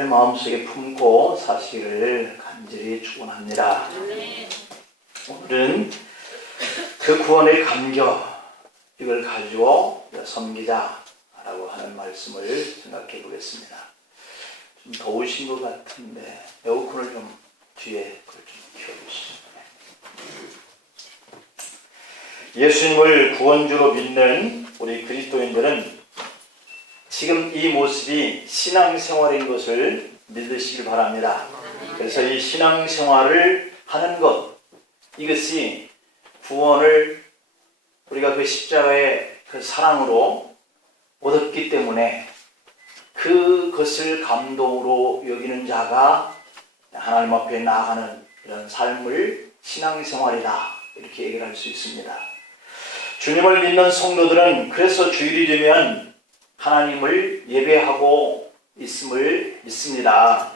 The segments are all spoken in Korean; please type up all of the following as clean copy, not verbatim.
잘 마음속에 품고 사시기를 간절히 축원합니다. 오늘은 그 구원의 감격, 이걸 가지고 섬기자라고 하는 말씀을 생각해 보겠습니다. 좀 더우신 것 같은데 에어컨을 좀 뒤에 좀 켜주시죠. 예수님을 구원주로 믿는 우리 그리스도인들은 지금 이 모습이 신앙생활인 것을 믿으시길 바랍니다. 그래서 이 신앙생활을 하는 것, 이것이 구원을 우리가 그 십자가의 그 사랑으로 얻었기 때문에 그것을 감동으로 여기는 자가 하나님 앞에 나아가는 이런 삶을 신앙생활이다, 이렇게 얘기를 할 수 있습니다. 주님을 믿는 성도들은 그래서 주일이 되면 하나님을 예배하고 있음을 믿습니다.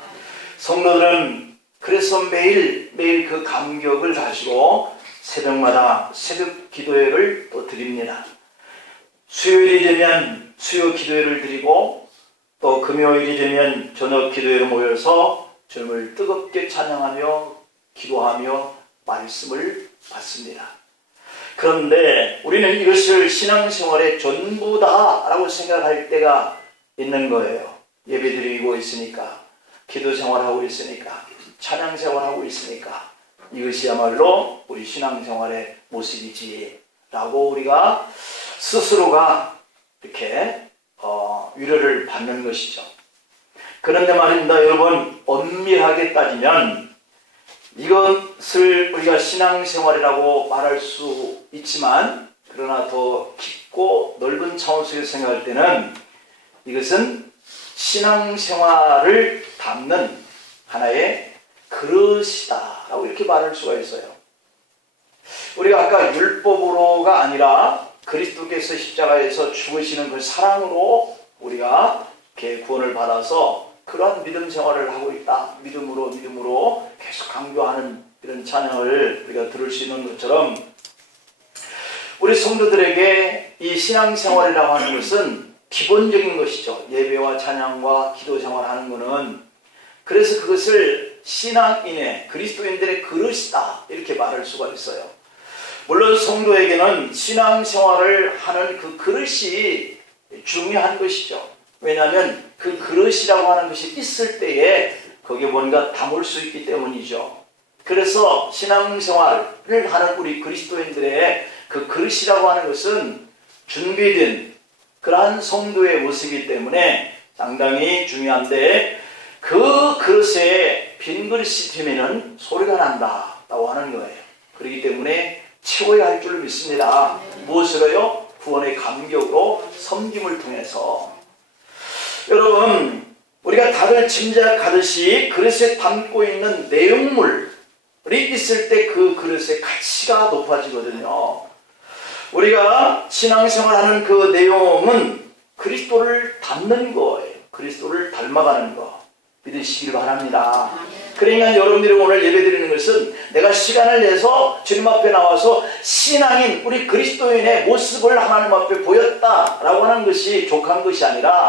성도들은 그래서 매일 그 감격을 가지고 새벽마다 새벽 기도회를 또 드립니다. 수요일이 되면 수요 기도회를 드리고 또 금요일이 되면 저녁 기도회로 모여서 주님을 뜨겁게 찬양하며 기도하며 말씀을 받습니다. 그런데 우리는 이것을 신앙생활의 전부다라고 생각할 때가 있는 거예요. 예배드리고 있으니까, 기도생활하고 있으니까, 찬양생활하고 있으니까 이것이야말로 우리 신앙생활의 모습이지 라고 우리가 스스로가 이렇게 위로를 받는 것이죠. 그런데 말입니다, 여러분, 엄밀하게 따지면 이것을 우리가 신앙생활이라고 말할 수 있지만, 그러나 더 깊고 넓은 차원 속에서 생각할 때는 이것은 신앙생활을 담는 하나의 그릇이다 라고 이렇게 말할 수가 있어요. 우리가 아까 율법으로가 아니라 그리스도께서 십자가에서 죽으시는 그 사랑으로 우리가 이렇게 구원을 받아서 그러한 믿음 생활을 하고 있다, 믿음으로 계속 강조하는 이런 찬양을 우리가 들을 수 있는 것처럼, 우리 성도들에게 이 신앙생활이라고 하는 것은 기본적인 것이죠. 예배와 찬양과 기도 생활하는 것은. 그래서 그것을 신앙인의 그리스도인들의 그릇이다, 이렇게 말할 수가 있어요. 물론 성도에게는 신앙생활을 하는 그 그릇이 중요한 것이죠. 왜냐하면 그 그릇이라고 하는 것이 있을 때에 거기에 뭔가 담을 수 있기 때문이죠. 그래서 신앙생활을 하는 우리 그리스도인들의 그 그릇이라고 하는 것은 준비된 그러한 성도의 모습이기 때문에 상당히 중요한데, 그 그릇에 빈 그릇이 되면 소리가 난다라고 하는 거예요. 그렇기 때문에 채워야 할 줄 믿습니다. 무엇으로요? 구원의 감격으로 섬김을 통해서. 여러분, 우리가 다들 짐작하듯이 그릇에 담고 있는 내용물이 있을 때 그 그릇의 가치가 높아지거든요. 우리가 신앙생활하는 그 내용은 그리스도를 닮는 거예요. 그리스도를 닮아가는 거 믿으시길 바랍니다. 그러니까 여러분들이 오늘 예배드리는 것은 내가 시간을 내서 주님 앞에 나와서 신앙인 우리 그리스도인의 모습을 하나님 앞에 보였다라고 하는 것이 족한 것이 아니라,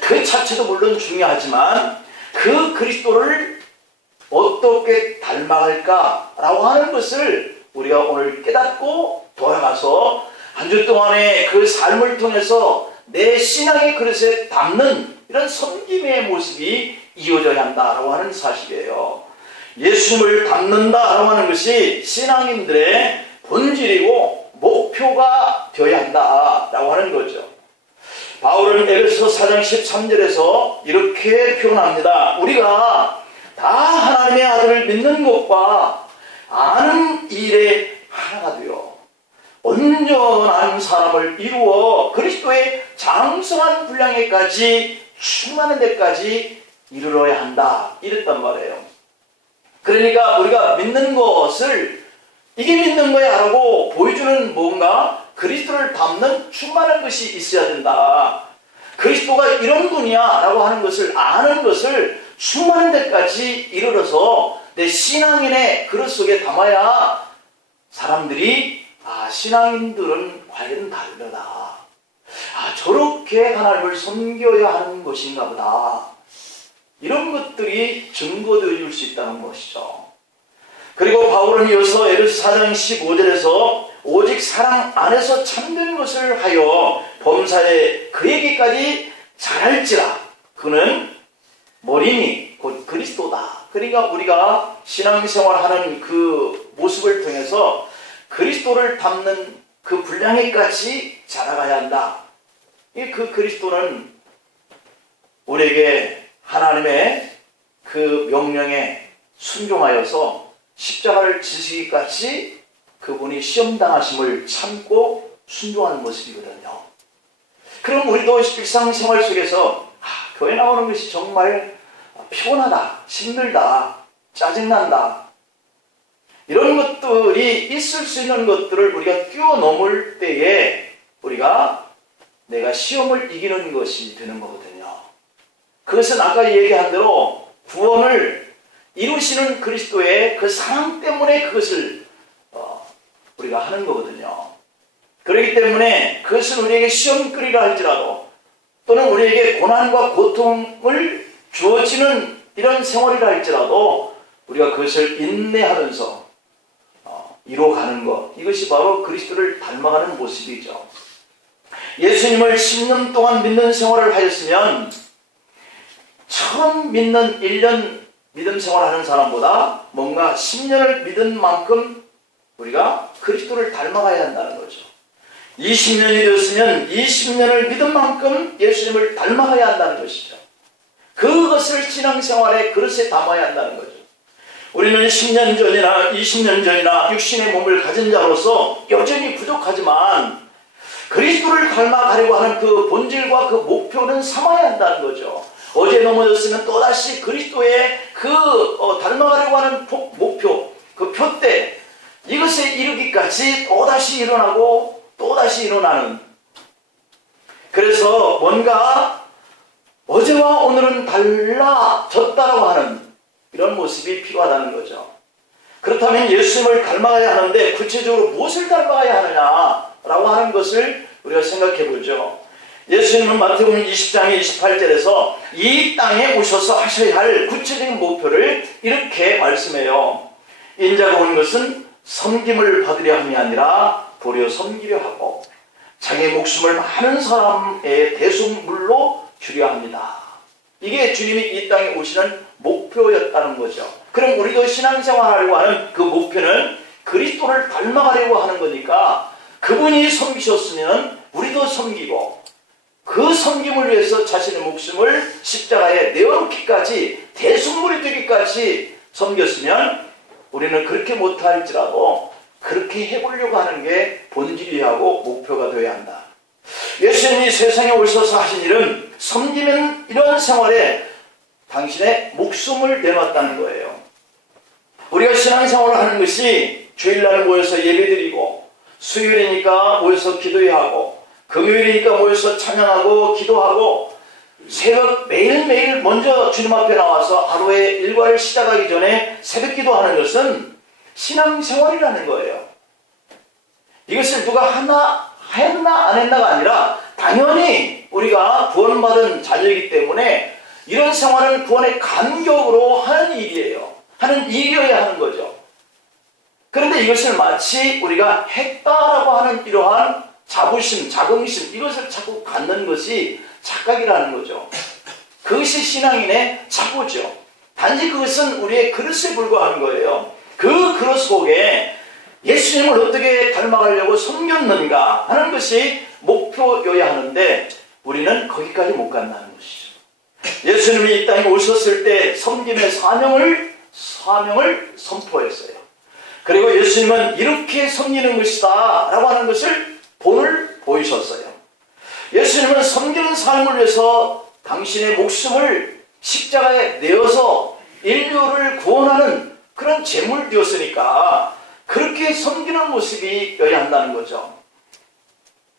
그 자체도 물론 중요하지만 그 그리스도를 어떻게 닮아갈까라고 하는 것을 우리가 오늘 깨닫고 돌아가서 한 주 동안의 그 삶을 통해서 내 신앙의 그릇에 담는 이런 섬김의 모습이 이어져야 한다라고 하는 사실이에요. 예수님을 닮는다라고 하는 것이 신앙인들의 본질이고 목표가 되어야 한다라고 하는 거죠. 바울은 에베소 4장 13절에서 이렇게 표현합니다. 우리가 다 하나님의 아들을 믿는 것과 아는 일에 하나가 되어 온전한 사람을 이루어 그리스도의 장성한 분량에까지 충만한 데까지 이르러야 한다, 이랬단 말이에요. 그러니까 우리가 믿는 것을 이게 믿는 거야 라고 보여주는 뭔가 그리스도를 담는 충만한 것이 있어야 된다. 그리스도가 이런 분이야 라고 하는 것을 아는 것을 충만한 데까지 이르러서 내 신앙인의 그릇 속에 담아야 사람들이 신앙인들은 과연 다르다, 저렇게 하나님을 섬겨야 하는 것인가 보다, 이런 것들이 증거되어 줄 수 있다는 것이죠. 그리고 바울은 이어서 에베소 4장 15절에서 오직 사랑 안에서 참된 것을 하여 범사에 그에게까지 잘할지라 그는 머리니 곧 그리스도다. 그러니까 우리가 신앙생활하는 그 모습을 통해서 그리스도를 닮는 그 분량에까지 자라가야 한다. 그 그리스도는 우리에게 하나님의 그 명령에 순종하여서 십자가를 지시기까지 그분이 시험당하심을 참고 순종하는 모습이거든요. 그럼 우리도 일상생활 속에서 교회 나오는 것이 정말 피곤하다, 힘들다, 짜증난다, 이런 것들이 있을 수 있는 것들을 우리가 뛰어넘을 때에 우리가 내가 시험을 이기는 것이 되는 거거든요. 그것은 아까 얘기한 대로 구원을 이루시는 그리스도의 그 사랑 때문에 그것을 우리가 하는 거거든요. 그렇기 때문에 그것은 우리에게 시험거리라 할지라도 또는 우리에게 고난과 고통을 주어지는 이런 생활이라 할지라도 우리가 그것을 인내하면서 이뤄가는 것, 이것이 바로 그리스도를 닮아가는 모습이죠. 예수님을 10년 동안 믿는 생활을 하였으면 처음 믿는 1년 믿음 생활하는 사람보다 뭔가 10년을 믿은 만큼 우리가 그리스도를 닮아가야 한다는 거죠. 20년이 되었으면 20년을 믿은 만큼 예수님을 닮아가야 한다는 것이죠. 그것을 신앙생활의 그릇에 담아야 한다는 거죠. 우리는 10년 전이나 20년 전이나 육신의 몸을 가진 자로서 여전히 부족하지만 그리스도를 닮아가려고 하는 그 본질과 그 목표는 삼아야 한다는 거죠. 어제 넘어졌으면 또다시 그리스도의 그 닮아가려고 하는 목표, 그 표대, 이것에 이르기까지 또다시 일어나고 또다시 일어나는, 그래서 뭔가 어제와 오늘은 달라졌다라고 하는 이런 모습이 필요하다는 거죠. 그렇다면 예수님을 닮아가야 하는데 구체적으로 무엇을 닮아가야 하느냐라고 하는 것을 우리가 생각해 보죠. 예수님은 마태복음 20장의 28절에서 이 땅에 오셔서 하셔야 할 구체적인 목표를 이렇게 말씀해요. 인자가 온 것은 섬김을 받으려 함이 아니라 도리어 섬기려 하고 자기 목숨을 많은 사람의 대속물로 주려 합니다. 이게 주님이 이 땅에 오시는 목표였다는 거죠. 그럼 우리도 신앙생활하려고 하는 그 목표는 그리스도를 닮아가려고 하는 거니까 그분이 섬기셨으면 우리도 섬기고 그 섬김을 위해서 자신의 목숨을 십자가에 내어놓기까지 대속물이 되기까지 섬겼으면 우리는 그렇게 못할지라도 그렇게 해보려고 하는 게 본질이하고 목표가 되어야 한다. 예수님이 세상에 오셔서 하신 일은 섬기는 이런 생활에 당신의 목숨을 내놨다는 거예요. 우리가 신앙생활을 하는 것이 주일날 모여서 예배드리고 수요일이니까 모여서 기도해야 하고 금요일이니까 모여서 찬양하고 기도하고 새벽 매일매일 먼저 주님 앞에 나와서 하루의 일과를 시작하기 전에 새벽 기도하는 것은 신앙생활이라는 거예요. 이것을 누가 했나 안 했나가 아니라 당연히 우리가 구원받은 자녀이기 때문에 이런 생활은 구원의 간격으로 하는 일이에요. 하는 일이어야 하는 거죠. 그런데 이것을 마치 우리가 했다라고 하는 이러한 자부심, 자긍심, 이것을 자꾸 갖는 것이 착각이라는 거죠. 그것이 신앙인의 착오죠. 단지 그것은 우리의 그릇에 불과한 거예요. 그 그릇 속에 예수님을 어떻게 닮아가려고 섬겼는가 하는 것이 목표여야 하는데 우리는 거기까지 못 간다는 것이죠. 예수님이 이 땅에 오셨을 때 섬김의 사명을 선포했어요. 그리고 예수님은 이렇게 섬기는 것이다 라고 하는 것을 본을 보이셨어요. 예수님은 섬기는 삶을 위해서 당신의 목숨을 십자가에 내어서 인류를 구원하는 그런 제물 되었으니까 그렇게 섬기는 모습이어야 한다는 거죠.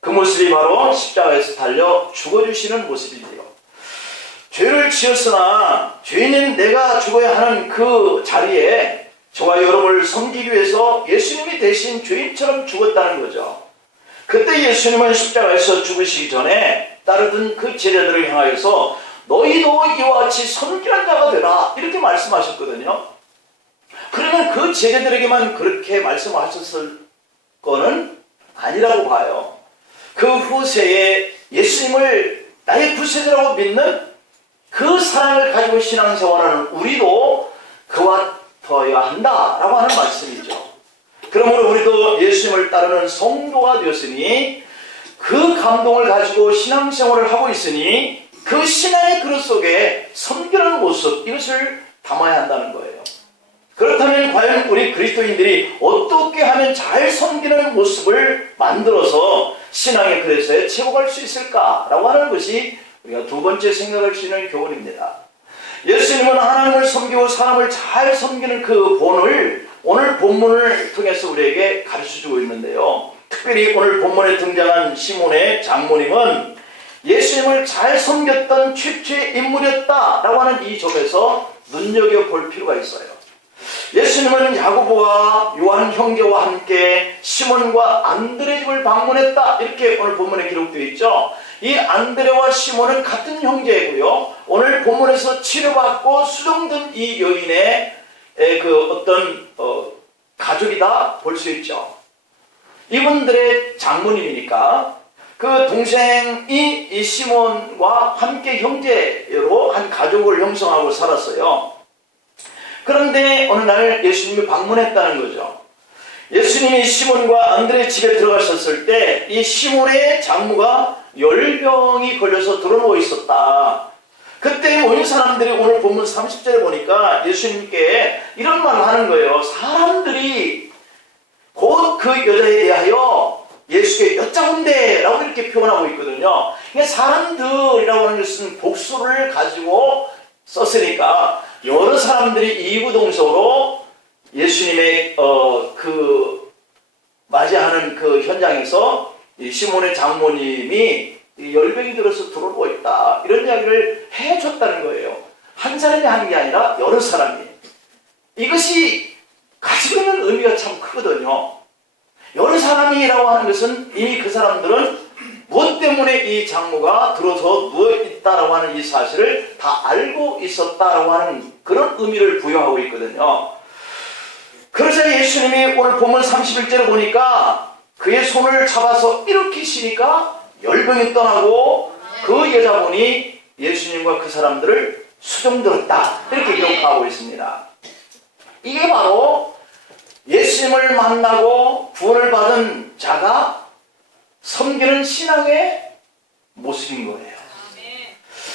그 모습이 바로 십자가에서 달려 죽어주시는 모습이지요. 죄를 지었으나 죄인인 내가 죽어야 하는 그 자리에 저와 여러분을 섬기기 위해서 예수님이 대신 죄인처럼 죽었다는 거죠. 그때 예수님은 십자가에서 죽으시기 전에 따르던 그 제자들을 향하여서 너희도 이와 같이 섬기는 자가 되라 이렇게 말씀하셨거든요. 그러면 그 제자들에게만 그렇게 말씀하셨을 거는 아니라고 봐요. 그 후세에 예수님을 나의 구세주라고 믿는 그 사랑을 가지고 신앙생활하는 우리도 그와 더해야 한다라고 하는 말씀이죠. 그러므로 우리도 예수님을 따르는 성도가 되었으니 그 감동을 가지고 신앙생활을 하고 있으니 그 신앙의 그릇 속에 섬기는 모습, 이것을 담아야 한다는 거예요. 그렇다면 과연 우리 그리스도인들이 어떻게 하면 잘 섬기는 모습을 만들어서 신앙의 그릇에 채워갈 수 있을까라고 하는 것이 우리가 두 번째 생각할 수 있는 교훈입니다. 예수님은 하나님을 섬기고 사람을 잘 섬기는 그 본을 오늘 본문을 통해서 우리에게 가르쳐주고 있는데요. 특별히 오늘 본문에 등장한 시몬의 장모님은 예수님을 잘 섬겼던 최초의 인물이었다라고 하는 이 점에서 눈여겨볼 필요가 있어요. 예수님은 야고보와 요한 형제와 함께 시몬과 안드레 집을 방문했다 이렇게 오늘 본문에 기록되어 있죠. 이 안드레와 시몬은 같은 형제이고요. 오늘 본문에서 치료받고 수정된 이 여인의 그 어떤 가족이다 볼 수 있죠. 이분들의 장모님이니까 그 동생이 이 시몬과 함께 형제로 한 가족을 형성하고 살았어요. 그런데 어느 날 예수님이 방문했다는 거죠. 예수님이 시몬과 안드레 집에 들어가셨을 때 이 시몬의 장모가 열병이 걸려서 드러누워 있었다. 그때 모인 사람들이 오늘 본문 30절에 보니까 예수님께 이런 말을 하는 거예요. 사람들이 곧 그 여자에 대하여 예수께 여짜온대 라고 이렇게 표현하고 있거든요. 그러니까 사람들이라고 하는 것은 복수를 가지고 썼으니까 여러 사람들이 이구동성으로 예수님의 그 맞이하는 그 현장에서 이 시몬의 장모님이 열병이 들어서 들어오고 있다 이런 이야기를 해줬다는 거예요. 한 사람이 하는 게 아니라 여러 사람이. 이것이 가지고 있는 의미가 참 크거든요. 여러 사람이라고 하는 것은 이미 그 사람들은 무엇 때문에 이 장모가 들어서 누워있다라고 하는 이 사실을 다 알고 있었다라고 하는 그런 의미를 부여하고 있거든요. 그러자 예수님이 오늘 본문 31절에 보니까 그의 손을 잡아서 일으키시니까 열병이 떠나고 그 여자분이 예수님과 그 사람들을 수종들었다 이렇게 기록하고 있습니다. 이게 바로 예수님을 만나고 구원을 받은 자가 섬기는 신앙의 모습인 거예요.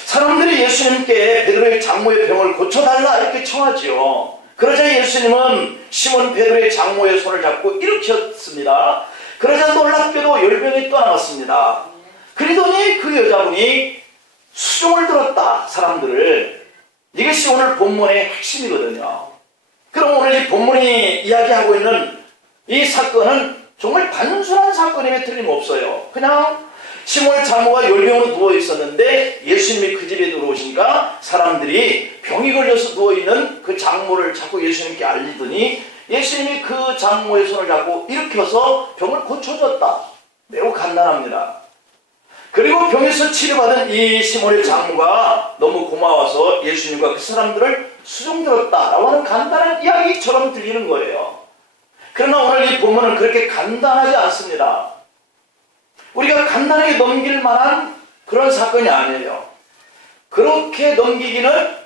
사람들이 예수님께 베드로의 장모의 병을 고쳐달라 이렇게 청하지요. 그러자 예수님은 시몬 베드로의 장모의 손을 잡고 일으켰습니다. 그러자 놀랍게도 열병이 떠나갔습니다. 그러더니 그 여자분이 수종을 들었다, 사람들을. 이것이 오늘 본문의 핵심이거든요. 그럼 오늘 이 본문이 이야기하고 있는 이 사건은 정말 단순한 사건임에 틀림없어요. 그냥 시몬의 장모가 열병으로 누워있었는데 예수님이 그 집에 들어오시니까 사람들이 병이 걸려서 누워있는 그 장모를 자꾸 예수님께 알리더니 예수님이 그 장모의 손을 잡고 일으켜서 병을 고쳐줬다. 매우 간단합니다. 그리고 병에서 치료받은 이 시몬의 장모가 너무 고마워서 예수님과 그 사람들을 수종들었다라고 하는 간단한 이야기처럼 들리는 거예요. 그러나 오늘 이 본문은 그렇게 간단하지 않습니다. 우리가 간단하게 넘길 만한 그런 사건이 아니에요. 그렇게 넘기기는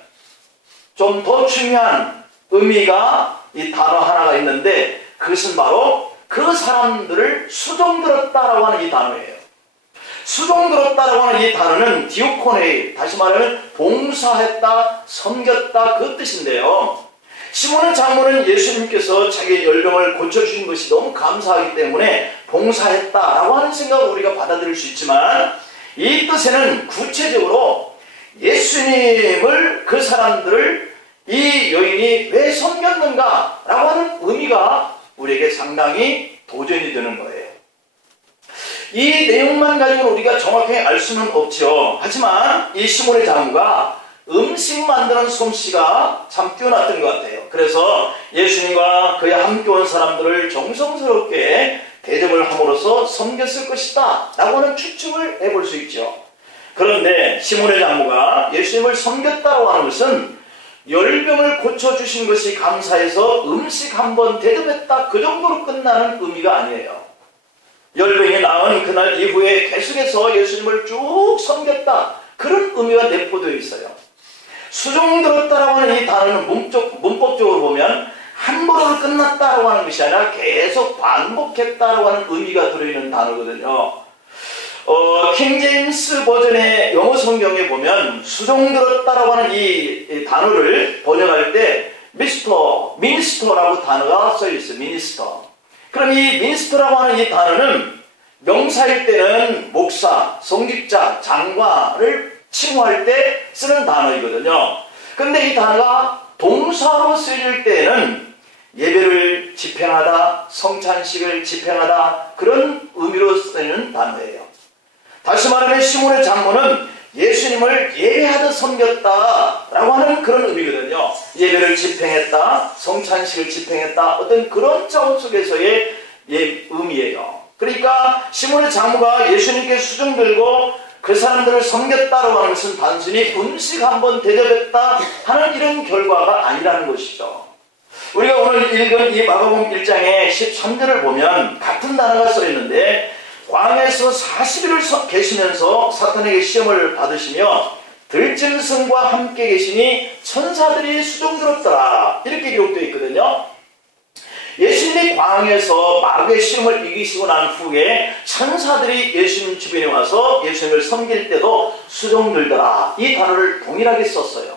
좀 더 중요한 의미가 이 단어 하나가 있는데 그것은 바로 그 사람들을 수종들었다라고 하는 이 단어예요. 수종들었다라고 하는 이 단어는 디오코네이, 다시 말하면 봉사했다, 섬겼다 그 뜻인데요. 시몬의 장모는 예수님께서 자기의 열병을 고쳐주신 것이 너무 감사하기 때문에 봉사했다라고 하는 생각을 우리가 받아들일 수 있지만 이 뜻에는 구체적으로 예수님을 그 사람들을 이 여인이 왜 섬겼는가라고 하는 의미가 우리에게 상당히 도전이 되는 거예요. 이 내용만 가지고는 우리가 정확하게 알 수는 없죠. 하지만 이 시몬의 장모가 음식 만드는 솜씨가 참 뛰어났던 것 같아요. 그래서 예수님과 그의 함께 온 사람들을 정성스럽게 대접을 함으로써 섬겼을 것이다 라고 하는 추측을 해볼 수 있죠. 그런데 시몬의 장모가 예수님을 섬겼다고 하는 것은 열병을 고쳐주신 것이 감사해서 음식 한번 대접했다 그 정도로 끝나는 의미가 아니에요. 열병이 나은 그날 이후에 계속해서 예수님을 쭉 섬겼다 그런 의미가 내포되어 있어요. 수종 들었다라고 하는 이 단어는 문법적으로 보면 한 번으로 끝났다라고 하는 것이 아니라 계속 반복했다라고 하는 의미가 들어있는 단어거든요. 킹제임스 버전의 영어 성경에 보면 수종 들었다라고 하는 이 단어를 번역할 때 미니스터라고 단어가 써있어요. 미니스터. 그럼 이 미니스터라고 하는 이 단어는 명사일 때는 목사, 성직자, 장관을 칭호할 때 쓰는 단어이거든요. 근데 이 단어가 동사로 쓰일 때는 예배를 집행하다, 성찬식을 집행하다 그런 의미로 쓰이는 단어예요. 다시 말하면 시몬의 장모는 예수님을 예배하듯 섬겼다라고 하는 그런 의미거든요. 예배를 집행했다, 성찬식을 집행했다 어떤 그런 차원 속에서의 의미예요. 그러니까 시몬의 장모가 예수님께 수중 들고 그 사람들을 섬겼다라고 하는 것은 단순히 음식 한번 대접했다 하는 이런 결과가 아니라는 것이죠. 우리가 오늘 읽은 이 마가복음 1장의 13절을 보면 같은 단어가 써있는데 광야에서 40일을 계시면서 사탄에게 시험을 받으시며 들짐승과 함께 계시니 천사들이 수종 들었더라 이렇게 기록되어 있거든요. 예수님이 광야에서 마귀의 시험을 이기시고 난 후에 천사들이 예수님 주변에 와서 예수님을 섬길 때도 수종 들더라 이 단어를 동일하게 썼어요.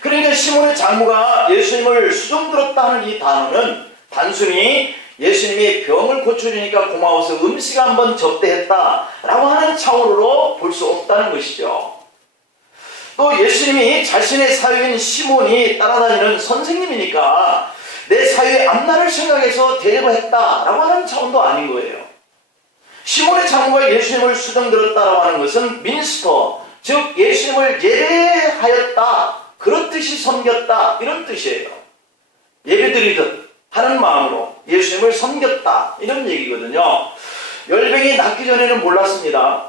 그러니까 시몬의 장모가 예수님을 수종 들었다 하는 이 단어는 단순히 예수님이 병을 고쳐주니까 고마워서 음식 한번 접대했다라고 하는 차원으로 볼 수 없다는 것이죠. 또 예수님이 자신의 사유인 시몬이 따라다니는 선생님이니까 내 사유의 앞날을 생각해서 대접을 했다라고 하는 차원도 아닌 거예요. 시몬의 장모가 예수님을 수종 들었다라고 하는 것은 미니스터, 즉 예수님을 예배하였다 그렇듯이 섬겼다 이런 뜻이에요. 예배드리듯 하는 마음으로 예수님을 섬겼다 이런 얘기거든요. 열병이 낫기 전에는 몰랐습니다.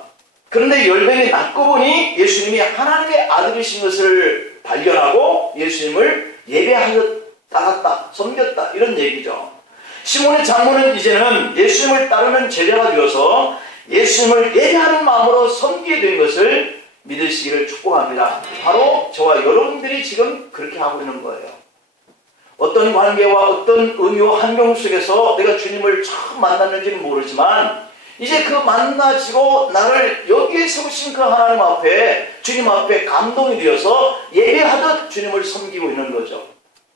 그런데 열병이 낫고 보니 예수님이 하나님의 아들이신 것을 발견하고 예수님을 예배하듯 따랐다, 섬겼다 이런 얘기죠. 시몬의 장모는 이제는 예수님을 따르는 제자가 되어서 예수님을 예배하는 마음으로 섬기게 된 것을 믿으시기를 축복합니다. 바로 저와 여러분들이 지금 그렇게 하고 있는 거예요. 어떤 관계와 어떤 의미와 환경 속에서 내가 주님을 처음 만났는지는 모르지만 이제 그 만나지고 나를 여기에 세우신 그 하나님 앞에 주님 앞에 감동이 되어서 예배하듯 주님을 섬기고 있는 거죠.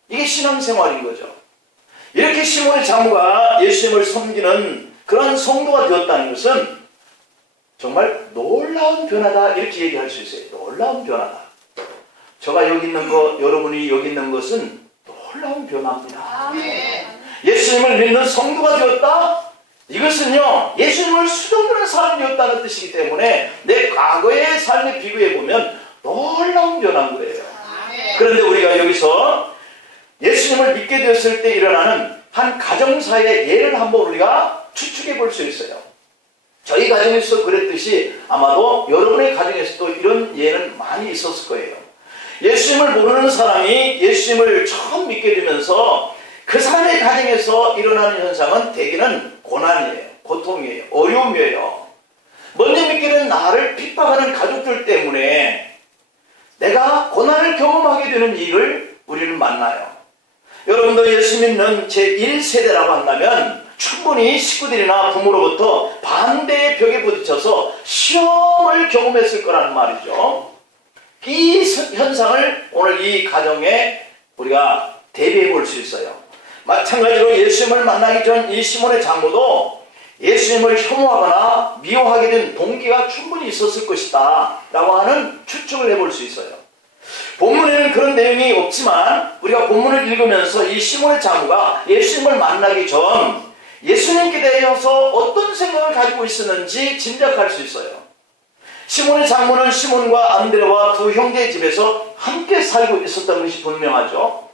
이게 신앙생활인 거죠. 이렇게 시몬의 장모가 예수님을 섬기는 그런 성도가 되었다는 것은 정말 놀라운 변화다 이렇게 얘기할 수 있어요. 놀라운 변화다. 제가 여기 있는 것, 여러분이 여기 있는 것은 놀라운 변화입니다. 예수님을 믿는 성도가 되었다? 이것은요 예수님을 수종드는 사람이 되었다는 뜻이기 때문에 내 과거의 삶에 비교해보면 놀라운 변화인 거예요. 그런데 우리가 여기서 예수님을 믿게 되었을 때 일어나는 한 가정사의 예를 한번 우리가 추측해 볼 수 있어요. 저희 가정에서 그랬듯이 아마도 여러분의 가정에서도 이런 예는 많이 있었을 거예요. 예수님을 모르는 사람이 예수님을 처음 믿게 되면서 그 사람의 가정에서 일어나는 현상은 대개는 고난이에요. 고통이에요. 어려움이에요. 먼저 믿게 된 나를 핍박하는 가족들 때문에 내가 고난을 경험하게 되는 일을 우리는 만나요. 여러분도 예수 믿는 제1세대라고 한다면 충분히 식구들이나 부모로부터 반대의 벽에 부딪혀서 시험을 경험했을 거라는 말이죠. 이 현상을 오늘 이 가정에 우리가 대비해 볼 수 있어요. 마찬가지로 예수님을 만나기 전 이 시몬의 장모도 예수님을 혐오하거나 미워하게 된 동기가 충분히 있었을 것이다 라고 하는 추측을 해볼 수 있어요. 본문에는 그런 내용이 없지만 우리가 본문을 읽으면서 이 시몬의 장모가 예수님을 만나기 전 예수님께 대해서 어떤 생각을 가지고 있었는지 짐작할 수 있어요. 시몬의 장모는 시몬과 안드레와 두 형제의 집에서 함께 살고 있었던 것이 분명하죠.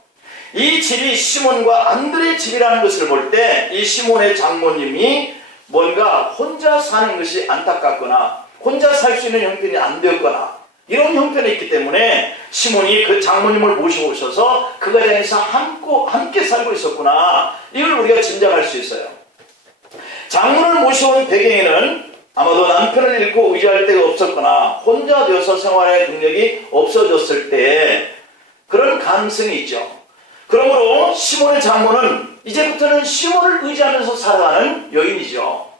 이 집이 시몬과 안드레의 집이라는 것을 볼 때 이 시몬의 장모님이 뭔가 혼자 사는 것이 안타깝거나 혼자 살 수 있는 형편이 안 되었거나 이런 형편이 있기 때문에 시몬이 그 장모님을 모시고 오셔서 그 가정에서 함께 살고 있었구나, 이걸 우리가 짐작할 수 있어요. 장모를 모셔온 배경에는 아마도 남편을 잃고 의지할 데가 없었거나 혼자 되어서 생활의 능력이 없어졌을 때 그런 가능성이 있죠. 그러므로 시몬의 장모는 이제부터는 시몬을 의지하면서 살아가는 여인이죠.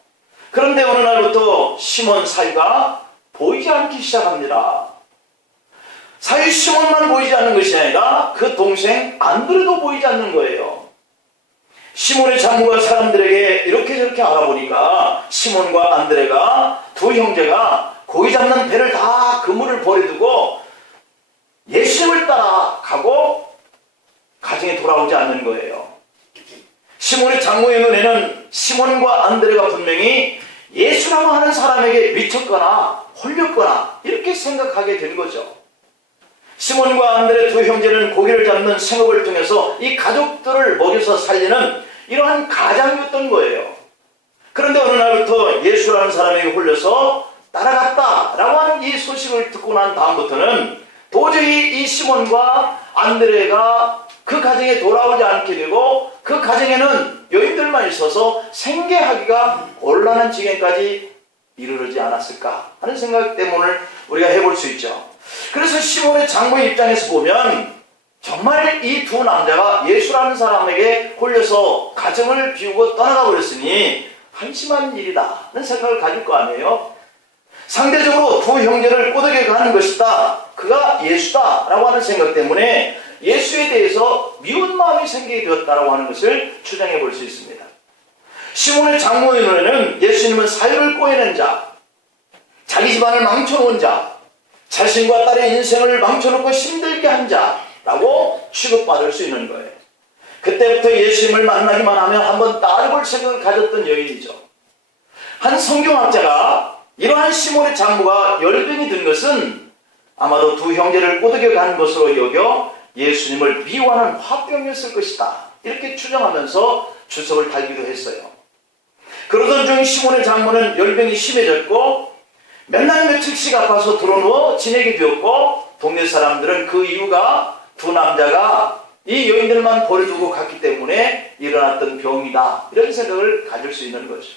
그런데 어느 날부터 시몬 사위가 보이지 않기 시작합니다. 사위 시몬만 보이지 않는 것이 아니라 그 동생 안드레도 보이지 않는 거예요. 시몬의 장모가 사람들에게 이렇게 저렇게 알아보니까 시몬과 안드레가 두 형제가 고기 잡는 배를 다 그물을 버려두고 예수님을 따라가고 가정에 돌아오지 않는 거예요. 시몬의 장모의 눈에는 시몬과 안드레가 분명히 예수라고 하는 사람에게 미쳤거나 홀렸거나 이렇게 생각하게 된 거죠. 시몬과 안드레 두 형제는 고기를 잡는 생업을 통해서 이 가족들을 먹여서 살리는 이러한 가장이었던 거예요. 그런데 어느 날부터 예수라는 사람에게 홀려서 따라갔다라고 하는 이 소식을 듣고 난 다음부터는 도저히 이 시몬과 안드레가 그 가정에 돌아오지 않게 되고 그 가정에는 여인들만 있어서 생계하기가 곤란한 지경까지 이르르지 않았을까 하는 생각 때문에 우리가 해볼 수 있죠. 그래서 시몬의 장모의 입장에서 보면 정말 이 두 남자가 예수라는 사람에게 홀려서 가정을 비우고 떠나가 버렸으니 한심한 일이다는 생각을 가질 거 아니에요. 상대적으로 두 형제를 꼬드겨 가는 것이다, 그가 예수다 라고 하는 생각 때문에 예수에 대해서 미운 마음이 생기게 되었다라고 하는 것을 추정해 볼 수 있습니다. 시몬의 장모의 눈에는 예수님은 사유를 꼬여낸 자, 자기 집안을 망쳐놓은 자, 자신과 딸의 인생을 망쳐놓고 힘들게 한 자라고 취급받을 수 있는 거예요. 그때부터 예수님을 만나기만 하면 한번 따라볼 생각을 가졌던 여인이죠. 한 성경학자가 이러한 시몬의 장모가 열병이 든 것은 아마도 두 형제를 꼬드겨 간 것으로 여겨 예수님을 미워하는 화병이었을 것이다, 이렇게 추정하면서 주석을 달기도 했어요. 그러던 중 시몬의 장모는 열병이 심해졌고 몇 날 며칠씩 아파서 드러누워 지내게 되었고, 동네 사람들은 그 이유가 두 남자가 이 여인들만 버려두고 갔기 때문에 일어났던 병이다, 이런 생각을 가질 수 있는 거죠.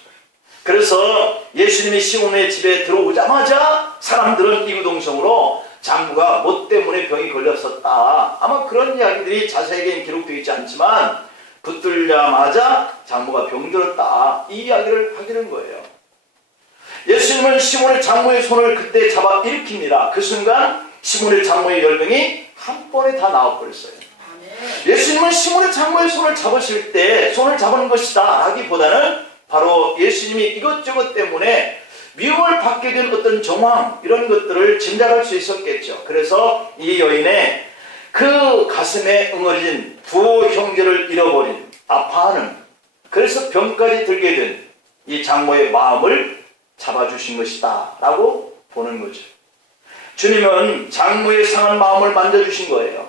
그래서 예수님이 시몬의 집에 들어오자마자 사람들은 이구동성으로 장모가 뭐 때문에 병이 걸렸었다, 아마 그런 이야기들이 자세하게는 기록되어 있지 않지만 붙들자마자 장모가 병들었다, 이 이야기를 하기는 거예요. 예수님은 시몬의 장모의 손을 그때 잡아 일으킵니다. 그 순간 시몬의 장모의 열병이 한 번에 다 나와버렸어요. 예수님은 시몬의 장모의 손을 잡으실 때 손을 잡은 것이다 라기보다는 바로 예수님이 이것저것 때문에 미움을 받게 된 어떤 정황, 이런 것들을 짐작할 수 있었겠죠. 그래서 이 여인의 그 가슴에 응어진 두 형제를 잃어버린, 아파하는, 그래서 병까지 들게 된 이 장모의 마음을 잡아주신 것이다 라고 보는 거죠. 주님은 장모의 상한 마음을 만져주신 거예요.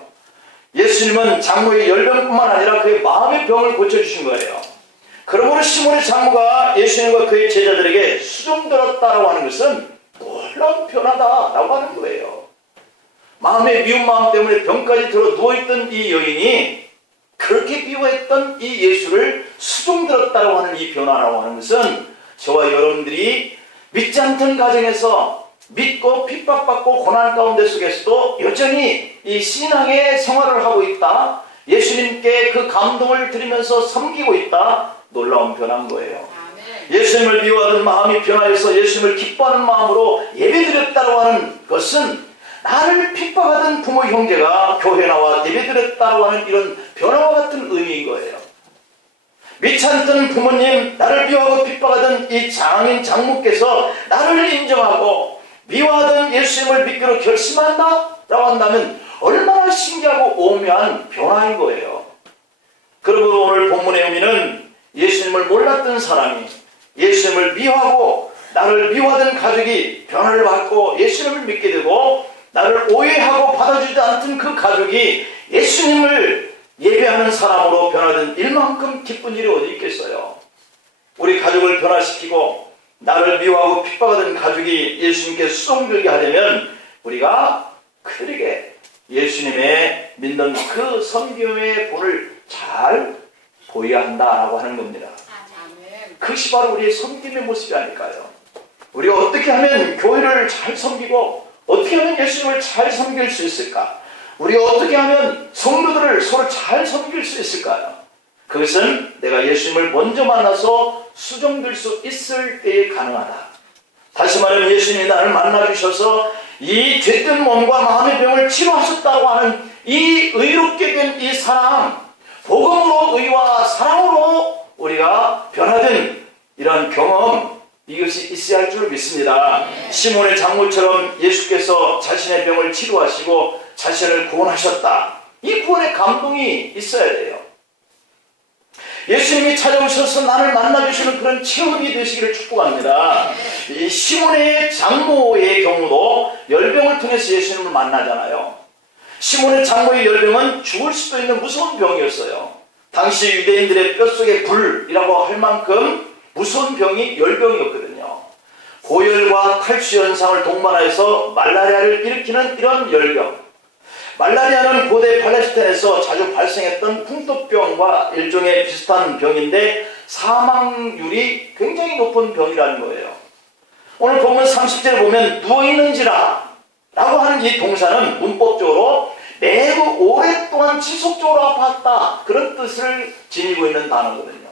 예수님은 장모의 열병뿐만 아니라 그의 마음의 병을 고쳐주신 거예요. 그러므로 시몬의 장모가 예수님과 그의 제자들에게 수종들었다라고 하는 것은 놀라운 변화다라고 하는 거예요. 마음의 미운 마음 때문에 병까지 들어 누워있던 이 여인이 그렇게 미워했던 이 예수를 수종들었다라고 하는 이 변화라고 하는 것은 저와 여러분들이 믿지 않던 가정에서 믿고 핍박받고 고난 가운데 속에서도 여전히 이 신앙의 생활을 하고 있다, 예수님께 그 감동을 드리면서 섬기고 있다, 놀라운 변화인 거예요. 예수님을 미워하던 마음이 변화해서 예수님을 기뻐하는 마음으로 예배드렸다고 하는 것은 나를 핍박하던 부모 형제가 교회 나와 예배드렸다고 하는 이런 변화와 같은 의미인 거예요. 믿지 않던 부모님, 나를 미워하고 핍박하던 이 장인 장모께서 나를 인정하고 미워하던 예수님을 믿기로 결심한다 라고 한다면 얼마나 신기하고 오묘한 변화인 거예요. 그러므로 오늘 본문의 의미는 예수님을 몰랐던 사람이 예수님을 미워하고 나를 미워하던 가족이 변화를 받고 예수님을 믿게 되고, 나를 오해하고 받아주지 않던 그 가족이 예수님을 예배하는 사람으로 변화된 일만큼 기쁜 일이 어디 있겠어요. 우리 가족을 변화시키고 나를 미워하고 핍박하던 가족이 예수님께 수종들게 하려면 우리가 그들에게 예수님의 믿는 그 섬김의 본을 잘 보여야 한다라고 하는 겁니다. 그것이 바로 우리의 섬김의 모습이 아닐까요? 우리가 어떻게 하면 교회를 잘 섬기고 어떻게 하면 예수님을 잘 섬길 수 있을까? 우리가 어떻게 하면 성도들을 서로 잘 섬길 수 있을까요? 그것은 내가 예수님을 먼저 만나서 수종될 수 있을 때에 가능하다. 다시 말하면 예수님이 나를 만나주셔서 이 죄된 몸과 마음의 병을 치료하셨다고 하는 이 의롭게 된 이 사랑, 복음으로 의와 사랑으로 우리가 변화된 이런 경험, 이것이 있어야 할 줄 믿습니다. 시몬의 장모처럼 예수께서 자신의 병을 치료하시고 자신을 구원하셨다. 이 구원의 감동이 있어야 돼요. 예수님이 찾아오셔서 나를 만나주시는 그런 체험이 되시기를 축복합니다. 이 시몬의 장모의 경우도 열병을 통해서 예수님을 만나잖아요. 시몬의 장모의 열병은 죽을 수도 있는 무서운 병이었어요. 당시 유대인들의 뼛속에 불이라고 할 만큼 무서운 병이 열병이었거든요. 고열과 탈수 현상을 동반해서 말라리아를 일으키는 이런 열병. 말라리아는 고대 팔레스타인에서 자주 발생했던 풍토병과 일종의 비슷한 병인데 사망률이 굉장히 높은 병이라는 거예요. 오늘 본문 30절에 보면 누워있는지라 라고 하는 이 동사는 문법적으로 매우 오랫동안 지속적으로 아팠다, 그런 뜻을 지니고 있는 단어거든요.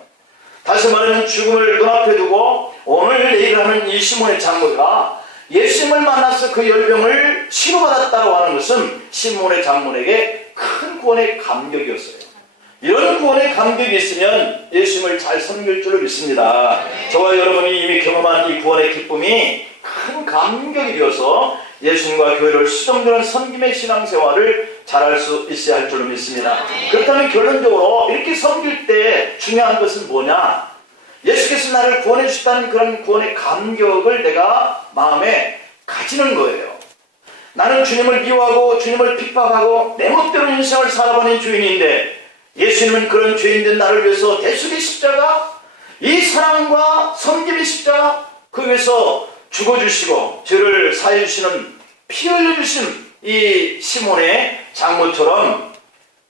다시 말하면 죽음을 눈앞에 두고 오늘 내일 하는 이 시몬의 장모가 예수님을 만나서 그 열병을 치료받았다고 하는 것은 시몬의 장모에게 큰 구원의 감격이었어요. 이런 구원의 감격이 있으면 예수님을 잘 섬길 줄로 믿습니다. 저와 여러분이 이미 경험한 이 구원의 기쁨이 큰 감격이 되어서 예수님과 교회를 수종드는 섬김의 신앙생활을 잘할 수 있어야 할 줄로 믿습니다. 그렇다면 결론적으로 이렇게 섬길 때 중요한 것은 뭐냐? 예수께서 나를 구원해 주셨다는 그런 구원의 감격을 내가 마음에 가지는 거예요. 나는 주님을 미워하고 주님을 핍박하고 내 멋대로 인생을 살아가는 죄인인데 예수님은 그런 죄인된 나를 위해서 대속의 십자가, 이 사랑과 섬김의 십자가, 그 위해서 죽어주시고 죄를 사해주시는, 피 흘려주신 이 시몬의 장모처럼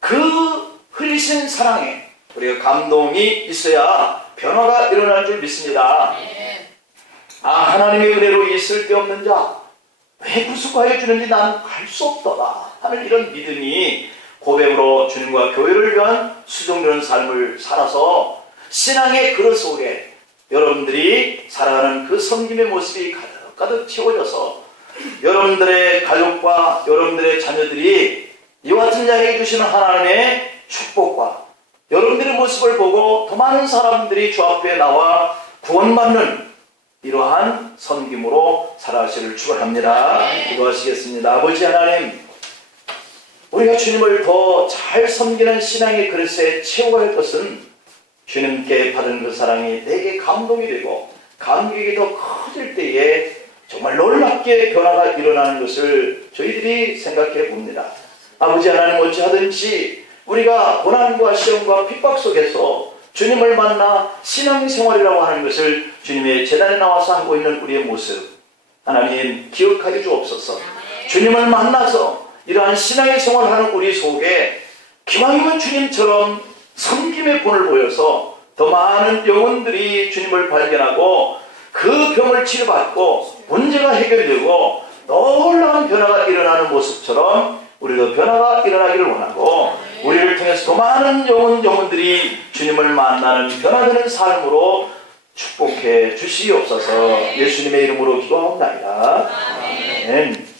그 흘리신 사랑에 우리가 감동이 있어야 변화가 일어날 줄 믿습니다. 하나님의 은혜로 이 쓸데없는 자 왜 구속하여 주는지 난 알 수 없더라 하는 이런 믿음이 고백으로 주님과 교회를 위한 수종되는 삶을 살아서 신앙의 그릇 속에 여러분들이 살아가는 그 섬김의 모습이 가득 채워져서 여러분들의 가족과 여러분들의 자녀들이 이와 같은 자에게 주시는 하나님의 축복과 여러분들의 모습을 보고 더 많은 사람들이 주 앞에 나와 구원받는 이러한 섬김으로 살아가시기를 축원합니다. 기도하시겠습니다. 아버지 하나님, 우리가 주님을 더 잘 섬기는 신앙의 그릇에 채워야 할 것은 주님께 받은 그 사랑이 내게 감동이 되고 감격이 더 커질 때에 정말 놀랍게 변화가 일어나는 것을 저희들이 생각해 봅니다. 아버지 하나님, 어찌하든지 우리가 고난과 시험과 핍박 속에서 주님을 만나 신앙생활이라고 하는 것을 주님의 제단에 나와서 하고 있는 우리의 모습 하나님 기억하게 주옵소서. 주님을 만나서 이러한 신앙의 생활을 하는 우리 속에 기왕이면 주님처럼 섬김의 본을 보여서 더 많은 영혼들이 주님을 발견하고 그 병을 치료받고 문제가 해결되고 놀라운 변화가 일어나는 모습처럼 우리도 변화가 일어나기를 원하고 우리를 통해서 더 많은 영혼들이 주님을 만나는 변화되는 삶으로 축복해 주시옵소서. 예수님의 이름으로 기도하옵나이다. 아멘.